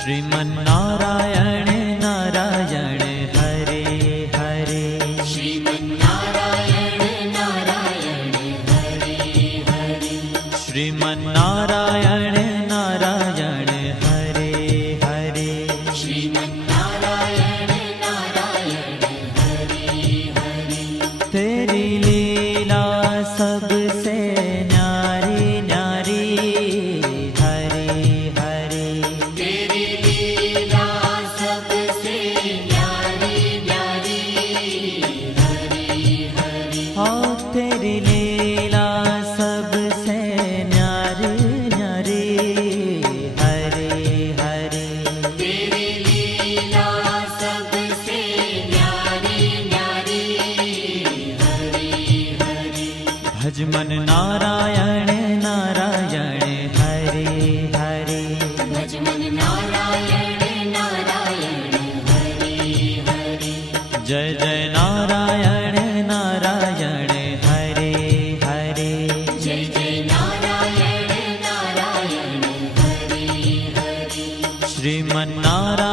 श्रीमन्नारायण नारायण हरे हरे, श्रीमन्नारायण नारायण हरे हरे, श्रीमन्नारायण नारायण हरे हरे, श्रीमन्नारायण नारायण हरे हरे। तेरी लीला सबसे न्यारी न्यारी हरे हरे, तेरी लीला सबसे न्यारी न्यारी हरे हरे, हाँ तेरी लीला सबसे न्यारी न्यारी हरे हरे, तेरी लीला सबसे न्यारी न्यारी हरे हरे। भजमन नारायण नारायण हरे हरे, भजमन नारायण नारायण हरे हरे, जय जय नारायण नारायण हरे हरे, जय जय नारायण नारायण हरे हरे। श्रीमन्नारायण